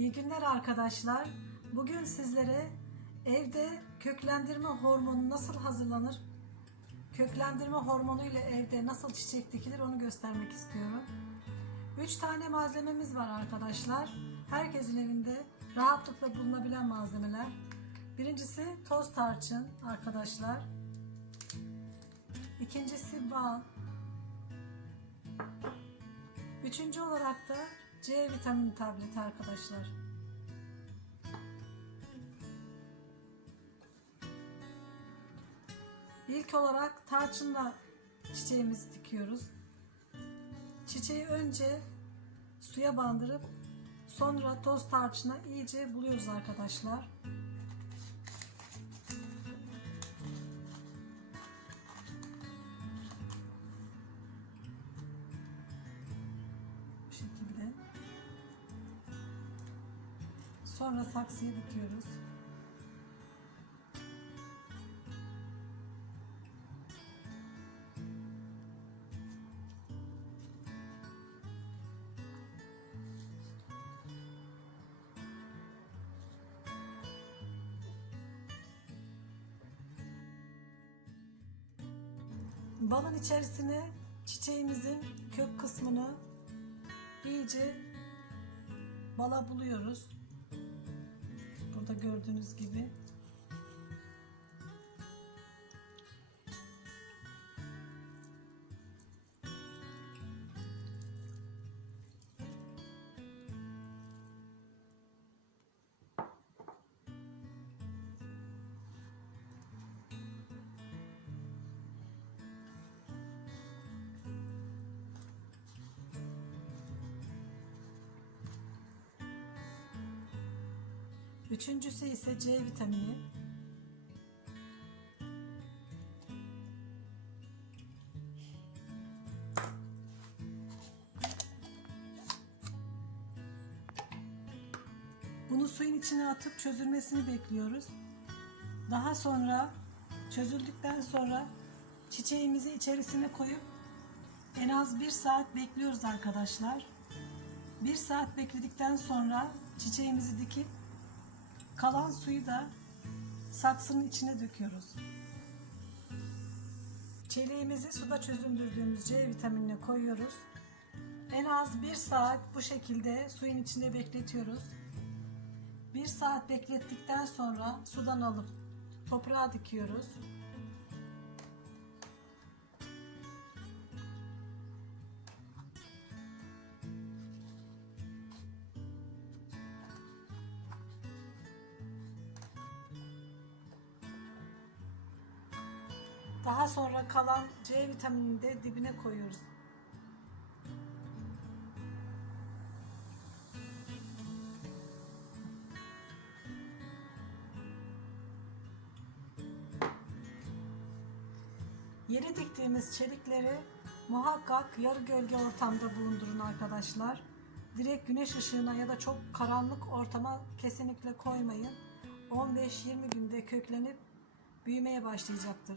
İyi günler arkadaşlar. Bugün sizlere evde köklendirme hormonu nasıl hazırlanır? Köklendirme hormonu ile evde nasıl çiçek dikilir onu göstermek istiyorum. 3 tane malzememiz var arkadaşlar. Herkesin evinde rahatlıkla bulunabilen malzemeler. Birincisi toz tarçın arkadaşlar. İkincisi bal. Üçüncü olarak da C vitamini tableti arkadaşlar. İlk olarak tarçınla çiçeğimizi dikiyoruz. Çiçeği önce suya bandırıp sonra toz tarçına iyice buluyoruz arkadaşlar. Bu şekilde. Sonra saksıya dikiyoruz. Balın içerisine çiçeğimizin kök kısmını iyice bala buluyoruz. Gördüğünüz gibi. Üçüncüsü ise C vitamini. Bunu suyun içine atıp çözülmesini bekliyoruz. Daha sonra çözüldükten sonra çiçeğimizi içerisine koyup en az bir saat bekliyoruz arkadaşlar. Bir saat bekledikten sonra çiçeğimizi dikip Kalan suyu da saksının içine döküyoruz. Çeliğimizi suda çözündürdüğümüz C vitaminine koyuyoruz. En az bir saat bu şekilde suyun içinde bekletiyoruz. Bir saat beklettikten sonra sudan alıp toprağa dikiyoruz. Daha sonra kalan C vitaminini de dibine koyuyoruz. Yeri diktiğimiz çelikleri muhakkak yarı gölge ortamda bulundurun arkadaşlar. Direkt güneş ışığına ya da çok karanlık ortama kesinlikle koymayın. 15-20 günde köklenip büyümeye başlayacaktır.